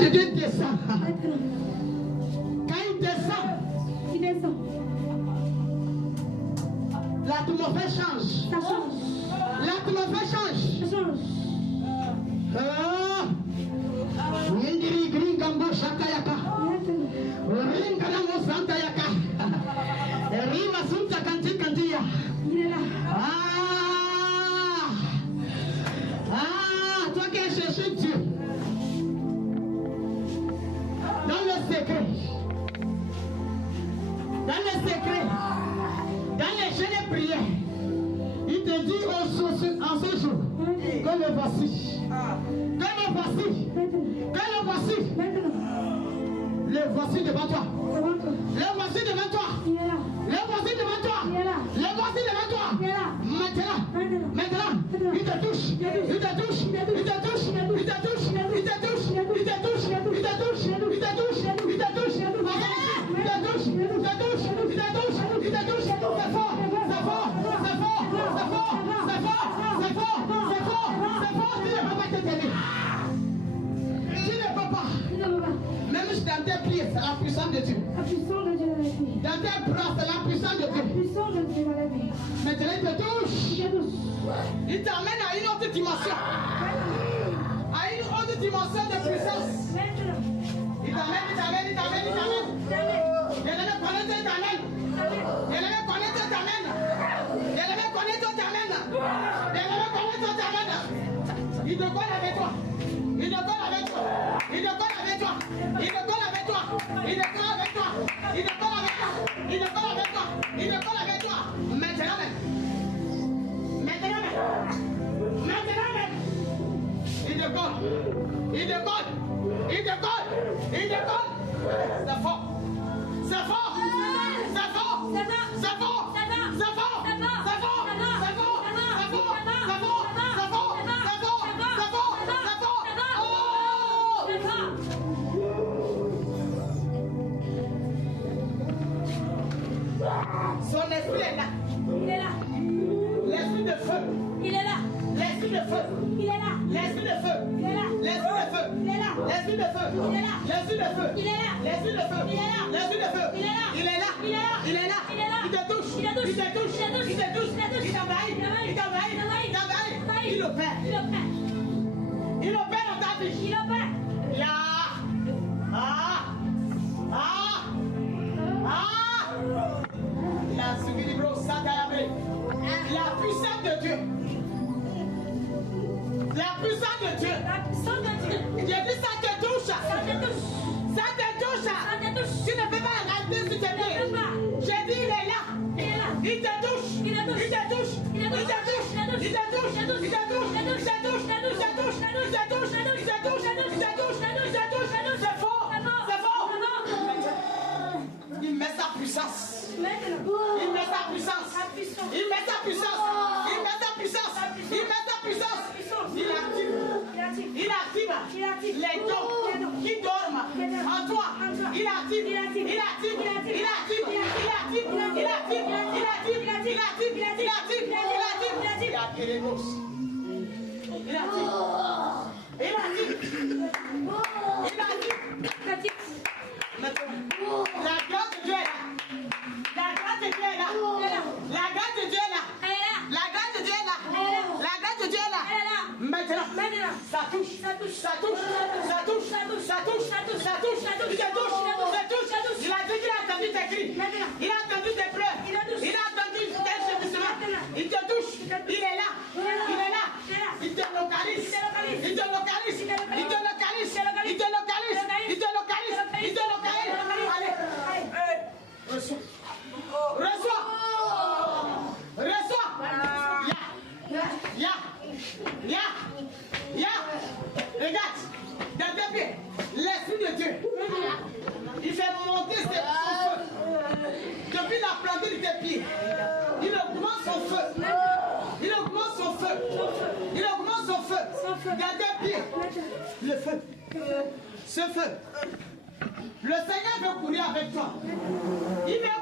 de Dieu descend. Quand il descend, l'atmosphère change. L'atmosphère change. Toi qui as cherché Dieu dans le secret, dans les chaînes de prière, il te dit en ce jour que le voici, le voici devant toi, le voici devant toi, le voici devant toi, le voici devant toi. Maintenant, il te touche, il te touche, il te touche, il te touche, il te touche, il te touche, il te touche, il te touche, il te touche, il te touche, il te touche, il te touche, il te touche, il te touche, c'est fort, c'est fort, c'est fort, c'est fort, c'est fort, c'est fort, c'est fort, c'est fort, tu ne peux pas te tenir. Tu ne peux pas. Même dans tes pieds, c'est la puissance de Dieu. Dans tes bras, c'est la puissance de Dieu. Maintenant, il te touche. Il t'amène à une autre dimension. À une autre dimension de puissance. Il t'amène. Il te colle avec toi. C'est fort. C'est fort. C'est fort. C'est fort. C'est fort. Son esprit est là. Il est là. L'esprit de feu. Il est là. L'esprit de feu. Il est là. L'esprit de feu. Il est là. L'esprit de feu. Il est là. L'esprit de feu. Il est là. L'esprit de feu. Il est là. L'esprit de feu. Il est là. L'esprit de feu. Il est là. Il est là. Il est là. Il est là. Il est là. Il te touche. Il te touche. Il te touche. Il te touche. Il te touche. Il t'envahit. Il t'envahit. Il t'envahit. Il opère. Il opère. Il opère dans ta vie. Il opère. Là. La puissance de Dieu. La puissance de Dieu. J'ai dit ça te touche. Ça te touche. Tu ne peux pas rester sur tes pieds. J'ai dit il est là. Il te touche. Il te touche. Il te touche. Il te touche. Il te touche. Il te touche. Il te touche. Il te touche. C'est fort. C'est fort. Il met sa puissance. Il met sa puissance. Il met sa puissance. Il met sa puissance. Il met sa puissance. Il active les dons qui dorment en toi. Il active. Il active. Il active. Il active. Il active. Il active. Il active. Il active. Il active. Il active. Il active. Il active. Il active. La grâce de Dieu est là. La grâce de Dieu est là. La grâce de Dieu est là. La grâce de Dieu est là. La grâce de Dieu est là. Maintenant, ça touche. Ça touche. Ça touche. Ça touche. Ça touche. Ça touche. Ça touche. Ça touche. Ça touche. Ça touche. Il a dit qu'il a entendu tes cris. Il a entendu tes pleurs. Il a entendu tes gémissements. Il te touche. Il est là. Il est là. Il te localise. Il te localise. Il te localise. Il te localise. Il te localise. Il te localise. Il te localise. Allez. Reçois. Reçois. Reçois. Ya. Regarde. Dans tes pieds. L'esprit de Dieu. Il fait monter son feu. Depuis la plantée de tes pieds. Il augmente son feu. Il augmente son feu. Il augmente son feu. Dans tes pieds. Le feu. Ce feu. Le Seigneur veut courir avec toi. Il veut